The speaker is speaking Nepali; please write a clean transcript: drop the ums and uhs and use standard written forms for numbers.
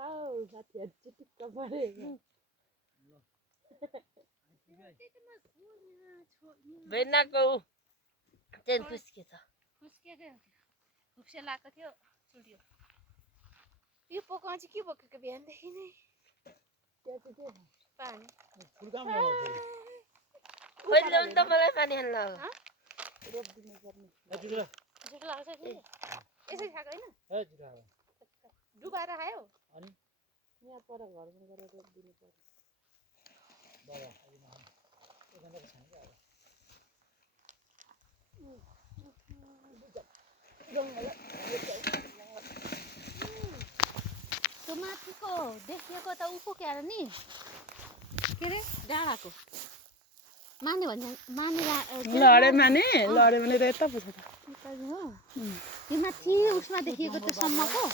Au, साथीहरु चिटिक्क परे बेनाको चेन खुस्कियो खुप्से लाएको थियो चुड्यो यो पोकोमा चाहिँ के बोकेको बिहानदेखि नै त्यो चाहिँ के पानी खोइ ल्याउनु त मलाई पानी हाल्न अब रोप्दिनु पर्ने झुट लाग्छ नि यसरी खाएको होइन डुबाएर खायो अनि यहाँ पर घरमा गएर रोप्दिनु पर्यो त्यो माथिको देखिएको त उको के अरे नि के अरे डाँडाको माने भन्छ लडे माने रेता पो छ त यो माथि उसमा देखिएको त्यो सम्मको